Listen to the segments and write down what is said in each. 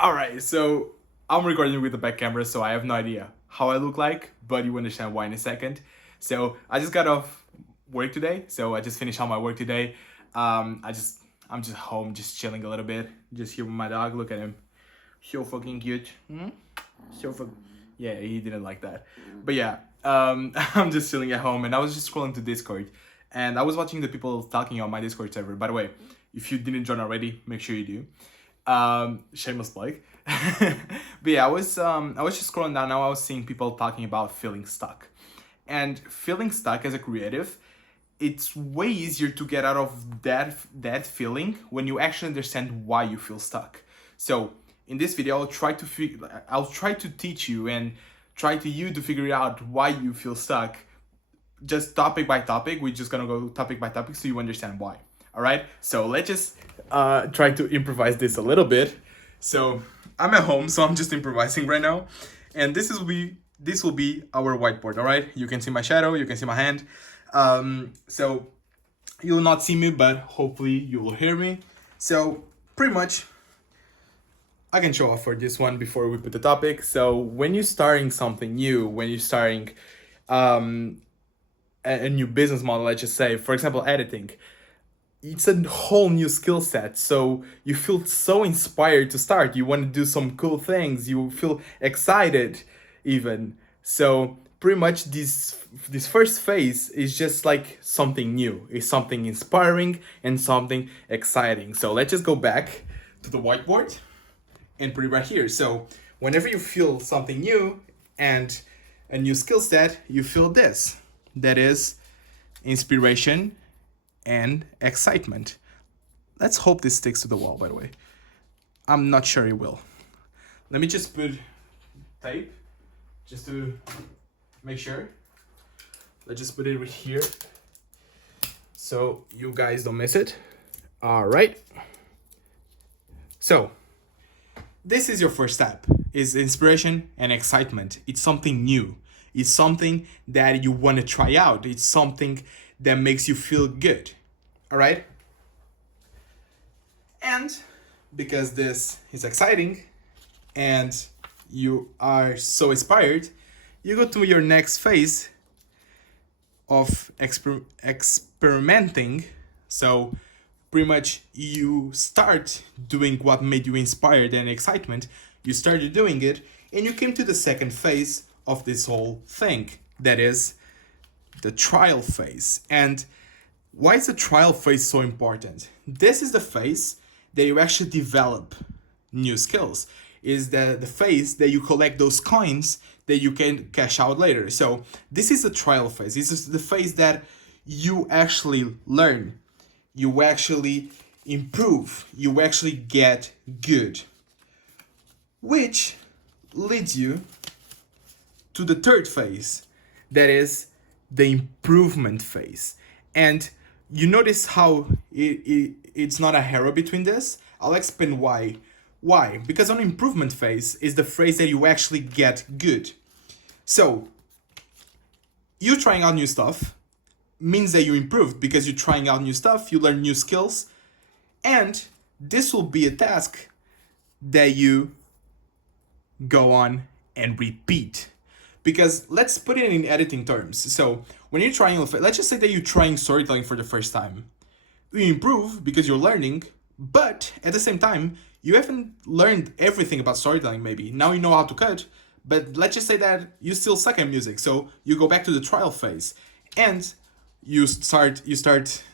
Alright, so I'm recording with the back camera, so I have no idea how I look like, but you understand why in a second. So I just got off work today, so I just finished all my work today. I'm just home, just chilling a little bit, just here with my dog. Look at him, so fucking cute. So fuck. Yeah, he didn't like that, but yeah, I'm just chilling at home, and I was just scrolling to Discord, and I was watching the people talking on my Discord server. By the way, if you didn't join already, make sure you do. Shameless plug. But yeah, I was just scrolling down. Now I was seeing people talking about feeling stuck, and feeling stuck as a creative, it's way easier to get out of that feeling when you actually understand why you feel stuck. So in this video, I'll try to teach you and try to you to figure out why you feel stuck, just topic by topic. We're just gonna go topic by topic so you understand why. All right. So let's just try to improvise this a little bit. So I'm at home, so I'm just improvising right now, and this will be our whiteboard. All right. You can see my shadow. You can see my hand. So you will not see me, but hopefully you will hear me. So pretty much I can show off for this one before we put the topic. So when you're starting something new, when you're starting a new business model, let's just say, for example, editing, it's a whole new skill set. So you feel so inspired to start. You want to do some cool things. You feel excited, even. So pretty much this first phase is just like something new. It's something inspiring and something exciting. So let's just go back to the whiteboard and put it right here. So whenever you feel something new and a new skill set, you feel this. That is inspiration and excitement. Let's hope this sticks to the wall, by the way. I'm not sure it will. Let me just put tape just to make sure. Let's just put it right here so you guys don't miss it. All right. So this is your first step, is inspiration and excitement. It's something new. It's something that you want to try out. It's something that makes you feel good. All right? And because this is exciting and you are so inspired, you go to your next phase of experimenting. So pretty much you start doing what made you inspired and excitement. You started doing it, and you came to the second phase of this whole thing. That is the trial phase. And why is the trial phase so important? This is the phase that you actually develop new skills. Is the phase that you collect those coins that you can cash out later. So this is the trial phase. This is the phase that you actually learn, you actually improve, you actually get good. Which leads you to the third phase, that is the improvement phase. And you notice how it's not a arrow between this? I'll explain why. Why? Because an improvement phase is the phase that you actually get good. So you trying out new stuff means that you improved because you're trying out new stuff, you learn new skills, and this will be a task that you go on and repeat. Because let's put it in editing terms. So when you're trying, let's just say that you're trying storytelling for the first time. You improve because you're learning, but at the same time, you haven't learned everything about storytelling maybe. Now you know how to cut, but let's just say that you still suck at music. So you go back to the trial phase and you start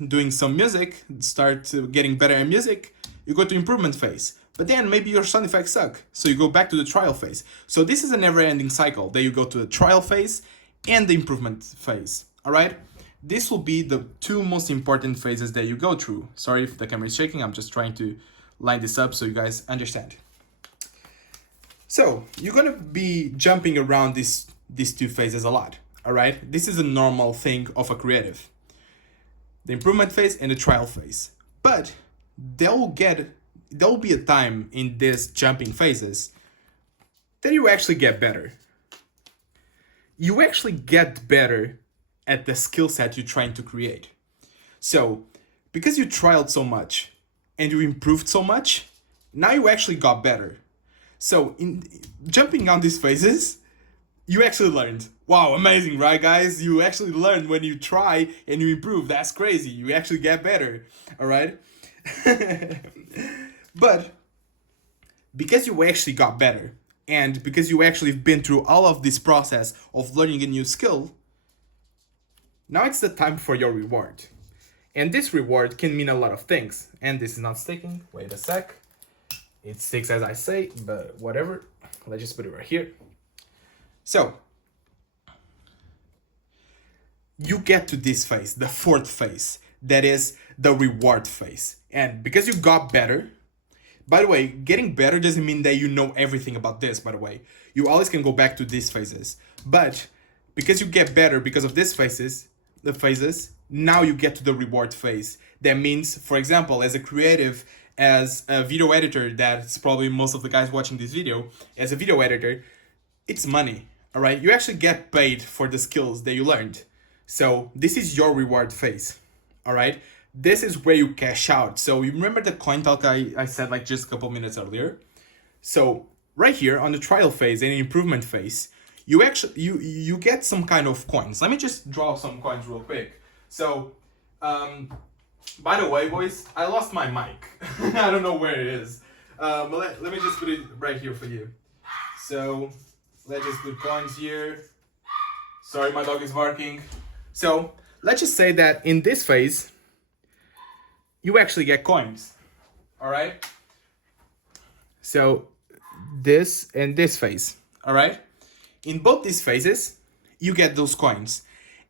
doing some music, start getting better at music, you go to improvement phase. But then maybe your sound effects suck, so you go back to the trial phase. So this is a never-ending cycle that you go to the trial phase and the improvement phase. All right? This will be the two most important phases that you go through. Sorry if the camera is shaking. I'm just trying to line this up so you guys understand. So you're gonna be jumping around these two phases a lot. All right? This is a normal thing of a creative. The improvement phase and the trial phase. But there'll be a time in these jumping phases that you actually get better. You actually get better at the skill set you're trying to create. So, because you trialed so much and you improved so much, now you actually got better. So in jumping on these phases, you actually learned. Wow, amazing, right, guys? You actually learn when you try and you improve. That's crazy. You actually get better, all right? But because you actually got better, and because you actually been through all of this process of learning a new skill, now it's the time for your reward. And this reward can mean a lot of things. And this is not sticking. Wait a sec. It sticks as I say, but whatever. Let's just put it right here. So, you get to this phase, the fourth phase, that is the reward phase. And because you got better, by the way, getting better doesn't mean that you know everything about this, by the way. You always can go back to these phases. But because you get better because of these phases, now you get to the reward phase. That means, for example, as a creative, as a video editor, that's probably most of the guys watching this video, as a video editor, it's money, all right? You actually get paid for the skills that you learned. So this is your reward phase, all right? This is where you cash out. So you remember the coin talk I said like just a couple minutes earlier? So right here on the trial phase and improvement phase, you actually you get some kind of coins. Let me just draw some coins real quick. So by the way, boys, I lost my mic. I don't know where it is. But let me just put it right here for you. So let's just put coins here. Sorry, my dog is barking. So let's just say that in this phase, you actually get coins, all right? So this and this phase, all right? In both these phases, you get those coins.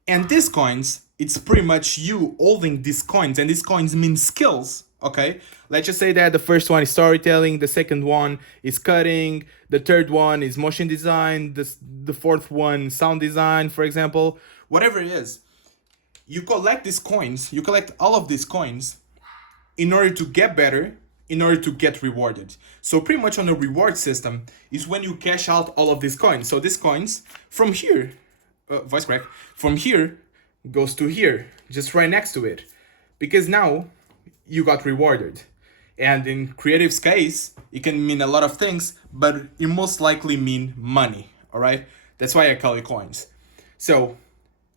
And these coins, it's pretty much you holding these coins, and these coins mean skills, okay? Let's just say that the first one is storytelling, the second one is cutting, the third one is motion design, the fourth one, sound design, for example, whatever it is. You collect these coins, you collect all of these coins in order to get better, in order to get rewarded. So pretty much on the reward system is when you cash out all of these coins. So these coins from here, voice crack, from here goes to here, just right next to it. Because now you got rewarded. And in creative's case, it can mean a lot of things, but it most likely mean money, all right? That's why I call it coins. So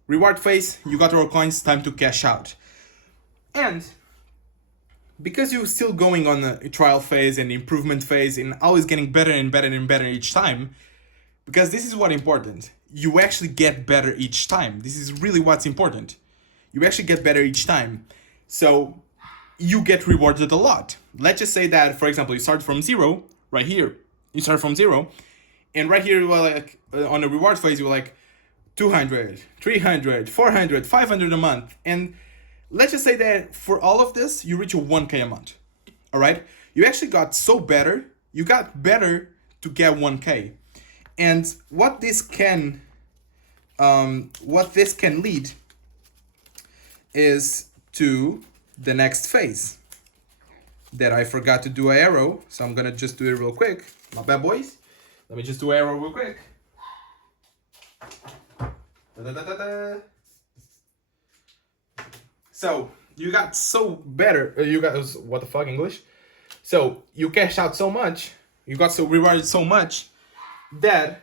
reward phase, you got your coins, time to cash out. And because you're still going on a trial phase and improvement phase and always getting better and better and better each time, because this is what's important. You actually get better each time. This is really what's important. You actually get better each time. So you get rewarded a lot. Let's just say that, for example, you start from zero, right here. You start from zero. And right here, well, like on the reward phase, you're like 200, 300, 400, 500 a month. And let's just say that for all of this, you reach a 1K a month, all right? You actually got so better, you got better to get 1K. And what this can lead is to the next phase that I forgot to do an arrow. So I'm gonna just do it real quick. My bad, boys. Let me just do an arrow real quick. Da-da-da-da-da. So you got so better, you got, what the fuck, English? So you cash out so much, you got so rewarded so much that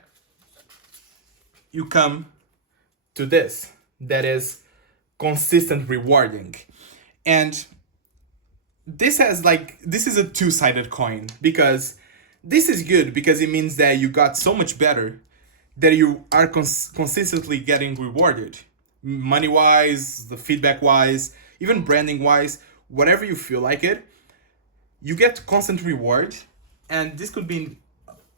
you come to this, that is consistent rewarding. And this is a two-sided coin, because this is good because it means that you got so much better that you are consistently getting rewarded. Money-wise, the feedback-wise, even branding-wise, whatever you feel like it, you get constant reward. And this could be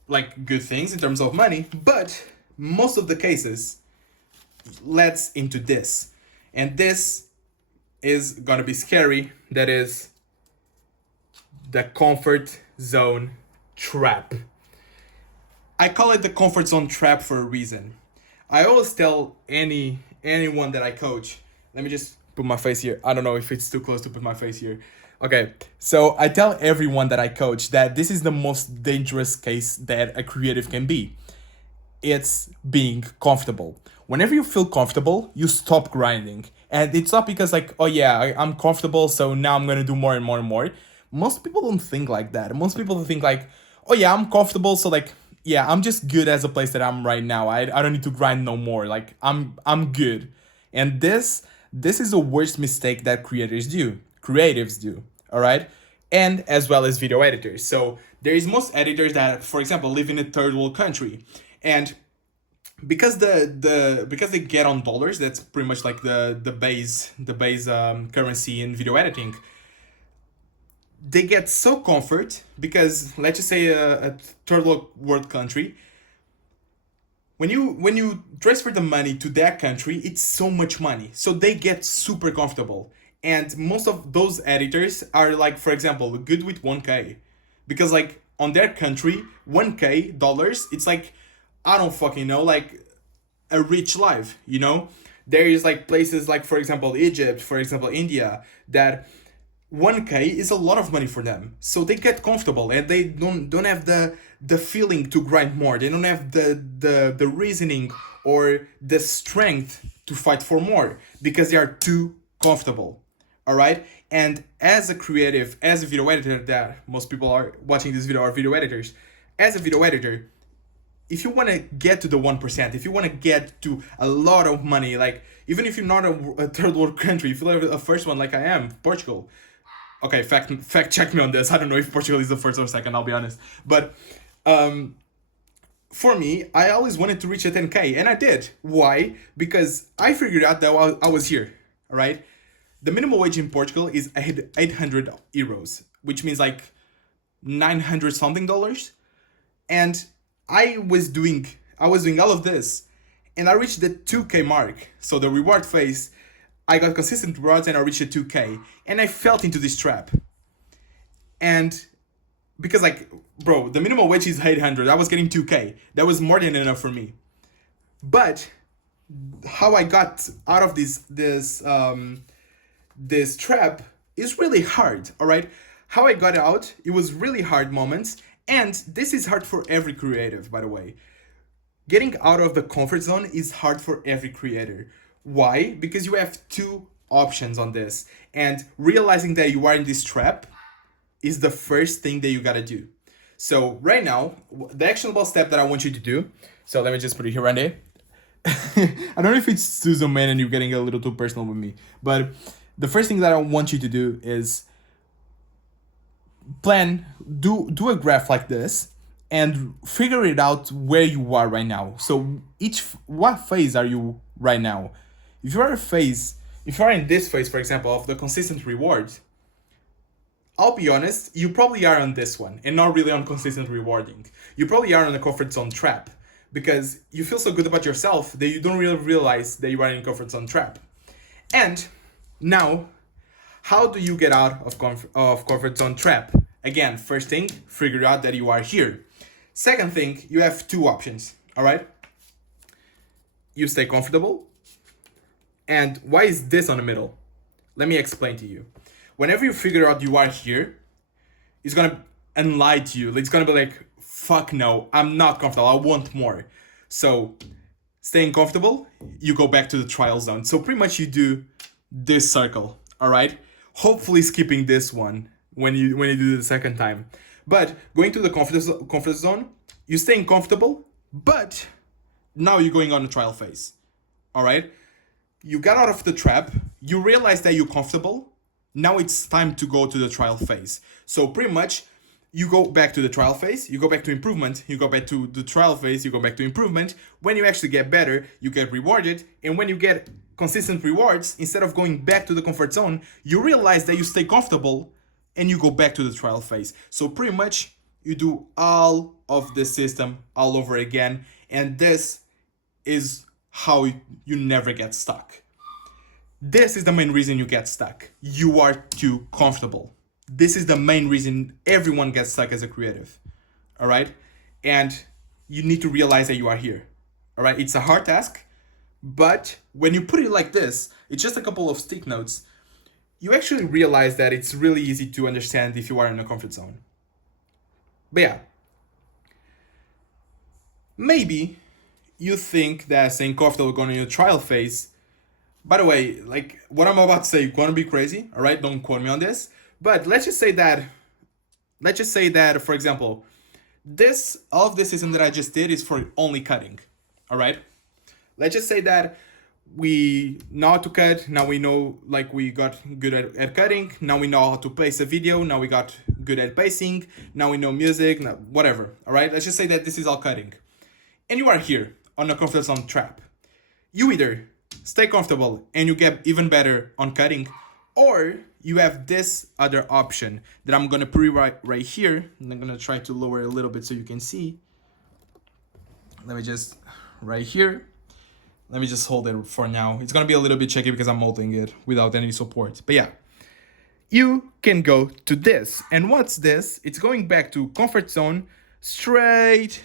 like good things in terms of money, but most of the cases leads into this. And this is gonna be scary. That is the comfort zone trap. I call it the comfort zone trap for a reason. I always tell anyone that I coach, let me just put my face here. I don't know if it's too close to put my face here. Okay, so I tell everyone that I coach that this is the most dangerous case that a creative can be. It's being comfortable. Whenever you feel comfortable, you stop grinding. And it's not because like, oh yeah, I'm comfortable, so now I'm gonna do more and more and more. Most people don't think like that. Most people think like, oh yeah, I'm comfortable, so like, yeah, I'm just good as a place that I'm right now. I don't need to grind no more. Like I'm good. And this is the worst mistake that creatives do, all right? And as well as video editors. So there is most editors that, for example, live in a third world country, and because because they get on dollars, that's pretty much like the base currency in video editing. They get so comfort because, let's just say, a third world country, when you transfer the money to that country, it's so much money, so they get super comfortable. And most of those editors are, like, for example, good with 1K, because like on their country, 1K dollars, it's like, I don't fucking know, like a rich life, you know. There is like places like, for example, Egypt, for example, India, that 1K is a lot of money for them, so they get comfortable and they don't have the feeling to grind more. They don't have the reasoning or the strength to fight for more because they are too comfortable. All right. And as a creative, as a video editor, that most people are watching this video are video editors. As a video editor, if you want to get to the 1%, if you want to get to a lot of money, like even if you're not a third world country, if you're a first one like I am, Portugal. Okay, fact check me on this. I don't know if Portugal is the first or second, I'll be honest. But for me, I always wanted to reach a 10K, and I did. Why? Because I figured out that I was here, all right? The minimum wage in Portugal is 800 euros, which means like 900 something dollars. And I was doing all of this, and I reached the 2K mark. So the reward phase, I got consistent rewards and I reached the 2K, and I fell into this trap. And because, like, bro, the minimum wage is 800, I was getting 2K. That was more than enough for me. But how I got out of this trap is really hard, all right? How I got out, it was really hard moments, and this is hard for every creative, by the way. Getting out of the comfort zone is hard for every creator. Why? Because you have two options on this, and realizing that you are in this trap is the first thing that you gotta do. So right now, the actionable step that I want you to do, so let me just put it here right there. I don't know if it's too zoom in and you're getting a little too personal with me, but the first thing that I want you to do is do a graph like this and figure it out where you are right now. So what phase are you right now? If you are in this phase, for example, of the consistent rewards, I'll be honest, you probably are on this one and not really on consistent rewarding. You probably are on a comfort zone trap because you feel so good about yourself that you don't really realize that you are in a comfort zone trap. And now, how do you get out of comfort zone trap? Again, first thing, figure out that you are here. Second thing, you have two options, all right? You stay comfortable. And why is this on the middle? Let me explain to you. Whenever you figure out you are here, it's gonna enlighten you. It's gonna be like, fuck no, I'm not comfortable, I want more. So staying comfortable, you go back to the trial zone. So pretty much you do this circle, all right? Hopefully skipping this one when you do the second time. But going to the comfort zone, you're staying comfortable, but now you're going on a trial phase, all right? You got out of the trap, you realize that you're comfortable, now it's time to go to the trial phase. So pretty much, you go back to the trial phase, you go back to improvement, you go back to the trial phase, you go back to improvement. When you actually get better, you get rewarded. And when you get consistent rewards, instead of going back to the comfort zone, you realize that you stay comfortable and you go back to the trial phase. So pretty much, you do all of the system all over again. And this is how you never get stuck. This is the main reason you get stuck. You are too comfortable. This is the main reason everyone gets stuck as a creative. All right? And you need to realize that you are here. All right? It's a hard task, but when you put it like this, it's just a couple of stick notes. You actually realize that it's really easy to understand if you are in a comfort zone. But yeah, maybe you think that staying comfortable going in a trial phase. By the way, like what I'm about to say, gonna be crazy, all right? Don't quote me on this. But let's just say that, for example, all of this system that I just did is for only cutting. All right. Let's just say that we know how to cut. Now we know, like, we got good at cutting. Now we know how to pace a video. Now we got good at pacing. Now we know music, whatever. All right. Let's just say that this is all cutting. And you are here on a comfort zone trap. You either stay comfortable and you get even better on cutting, or you have this other option that I'm gonna put right here. And I'm gonna try to lower a little bit so you can see. Let me just, right here. Let me just hold it for now. It's gonna be a little bit shaky because I'm holding it without any support. But yeah, you can go to this. And what's this? It's going back to comfort zone, straight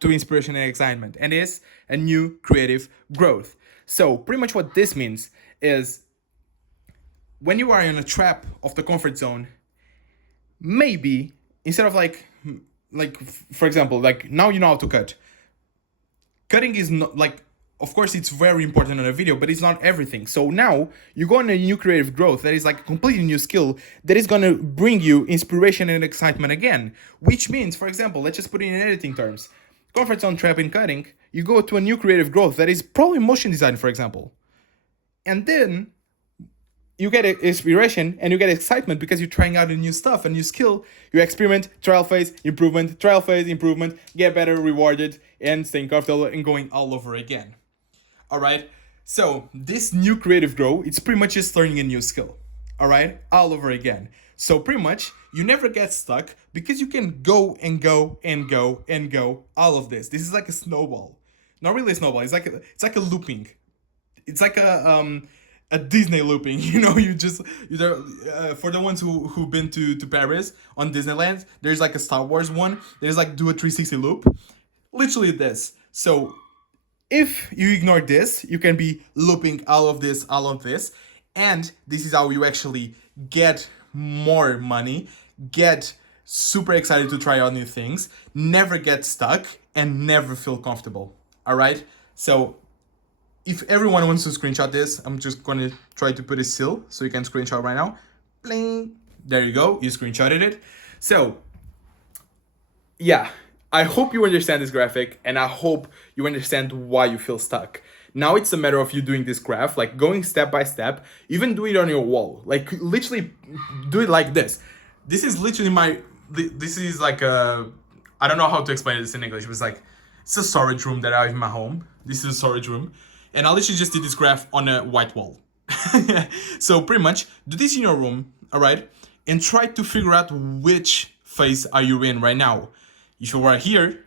to inspiration and excitement. And it's a new creative growth. So pretty much what this means is when you are in a trap of the comfort zone, maybe instead of like for example, like now you know how to cut. Cutting is not like, of course it's very important on a video, but it's not everything. So now you go on a new creative growth that is like a completely new skill that is gonna bring you inspiration and excitement again. Which means, for example, let's just put it in editing terms. Comfort zone trap in cutting, you go to a new creative growth that is probably motion design, for example. And then you get inspiration and you get excitement because you're trying out a new stuff, a new skill. You experiment, trial phase, improvement, get better, rewarded, and staying comfortable and going all over again. All right. So this new creative growth, it's pretty much just learning a new skill. All right. All over again. So pretty much you never get stuck because you can go and go and go and go. All of this. This is like a snowball. Not really a snowball. It's like a looping. It's like a Disney looping, you know. For the ones who've been to Paris on Disneyland, there's like a Star Wars one. There's like do a 360 loop, literally this. So if you ignore this, you can be looping all of this, and this is how you actually get more money, get super excited to try out new things, never get stuck, and never feel comfortable. All right. So if everyone wants to screenshot this, I'm just going to try to put it still so you can screenshot right now. Bling. There you go. You screenshotted it. So, yeah, I hope you understand this graphic and I hope you understand why you feel stuck. Now it's a matter of you doing this graph, like going step by step, even do it on your wall. Like literally do it like this. This is literally this is like I don't know how to explain this in English, but it's a storage room that I have in my home. This is a storage room. And I literally just did this graph on a white wall. So pretty much do this in your room, all right? And try to figure out which phase are you in right now. If you are here,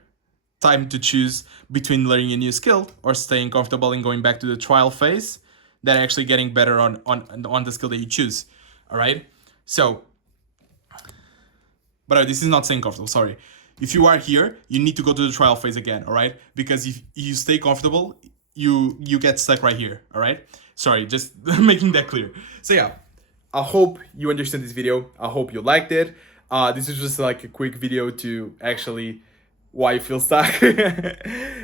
time to choose between learning a new skill or staying comfortable and going back to the trial phase, then actually getting better on the skill that you choose, all right? So, but this is not staying comfortable, sorry. If you are here, you need to go to the trial phase again, all right? Because if you stay comfortable, you get stuck right here, all right? Sorry, just making that clear. So yeah, I hope you understand this video. I hope you liked it. This is just like a quick video to actually why you feel stuck.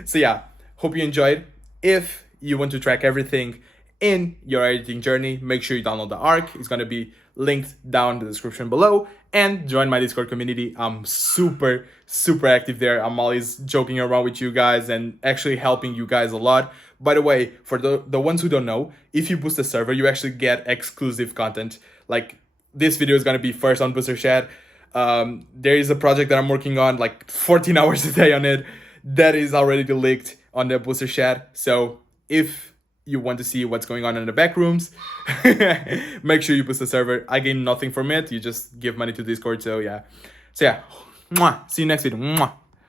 So yeah, hope you enjoyed. If you want to track everything in your editing journey, make sure you download the Arc. It's gonna be linked down in the description below, and join my Discord community. I'm super active there. I'm always joking around with you guys and actually helping you guys a lot. By the way, for the ones who don't know, if you boost the server, you actually get exclusive content. Like this video is gonna be first on Booster Chat. There is a project that I'm working on, like 14 hours a day on it, that is already leaked on the Booster Chat. So if you want to see what's going on in the back rooms, make sure you boost the server. I gain nothing from it. You just give money to Discord. So yeah. Mwah. See you next video. Mwah.